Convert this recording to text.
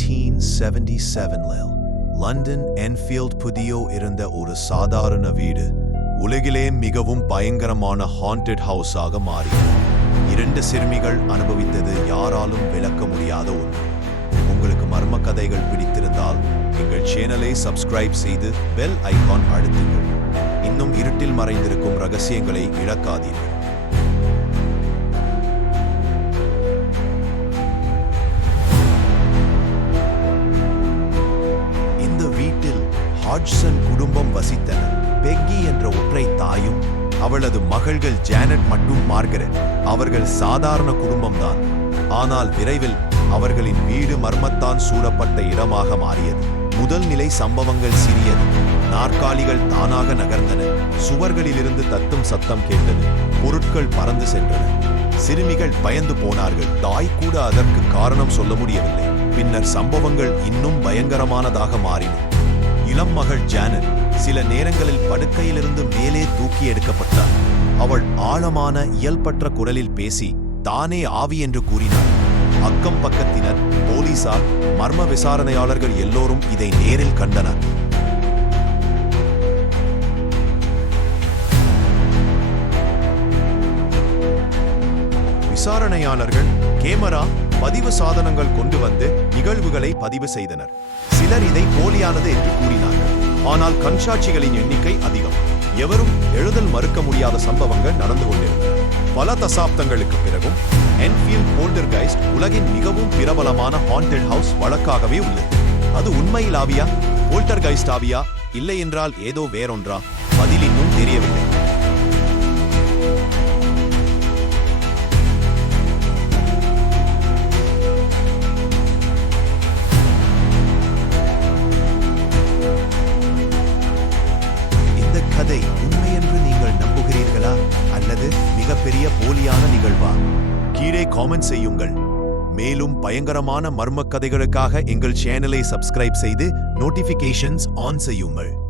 Seventy செவனில் London Enfield புதியோ இருந்த ஒரு சாதாரண வீடு. உலகிலே மிகவும் பயங்கரமான ஹாண்டட் ஹவுஸாக மாறி. இரண்டு சிறுமிகள் அனுபவித்தது யாராலும் விளக்க முடியாத ஒன்று. உங்களுக்கு மர்ம கதைகள் பிடித்திருந்தால் எங்கள் சேனலை சப்ஸ்கிரைப் செய்து பெல் ஐகான் அழுத்துங்கள். இன்னும் இருட்டில் மறைந்திருக்கும் ரகசியங்களை இழக்காதீர்கள். வீட்டில் குடும்பம் வசித்தனர். பெக்கி என்ற ஒற்றை தாயும் அவளது மகள்கள் ஜானட் மற்றும் மார்கரெட். அவர்கள் சாதாரண குடும்பம்தான். ஆனால் விரைவில் அவர்களின் வீடு மர்மத்தான் சூழப்பட்ட இடமாக மாறியது. முதல் நிலை சம்பவங்கள் சிறியது. நாற்காலிகள் தானாக நகர்ந்தன. சுவர்களிலிருந்து தத்தும் சத்தம் கேட்டது. பொருட்கள் பறந்து சென்றன. சிறுமிகள் பயந்து போனார்கள். தாய் கூட அதற்கு காரணம் சொல்ல முடியவில்லை. பின்னர் சம்பவங்கள் இன்னும் பயங்கரமானதாக மாறின. இளம் மகள் ஜானட் சில நேரங்களில் படுக்கையிலிருந்து மேலே தூக்கி எடுக்கப்பட்டார் அவள் ஆழமான இயல்பற்ற குரலில் பேசி தானே ஆவி என்று கூறினார் அக்கம் பக்கத்தினர் போலீசார் மர்ம விசாரணையாளர்கள் எல்லோரும் இதை நேரில் கண்டனர். விசாரணையாளர்கள் கேமரா பதிவு சாதனங்கள் கொண்டு வந்து நிகழ்வுகளை பதிவு செய்தனர். சிலர் இதை போலியானது என்று கூறினார்கள். ஆனால் கண்சாட்சிகளின் எண்ணிக்கை அதிகம். எவரும் எழுதல் மறுக்க முடியாத சம்பவங்கள் நடந்து கொண்டிருந்தன. பல தசாப்தங்களுக்கு பிறகும் என்ஃபீல்ட் போல்டர்கைஸ்ட் உலகின் மிகவும் பிரபலமான ஹாண்டட் ஹவுஸ் வழக்காகவே உள்ளது. அது உண்மையில் ஆவியா போல்டர்கைஸ்ட் ஆவியா இல்லை என்றால் ஏதோ வேறொன்றா? பதில் இன்னும் தெரியவில்லை. போலியான நிகழ்வா? கீழே காமெண்ட் செய்யுங்கள். மேலும் பயங்கரமான மர்ம கதைகளுக்காக எங்கள் சேனலை சப்ஸ்கிரைப் செய்து நோட்டிபிகேஷன்ஸ் ஆன் செய்யுங்கள்.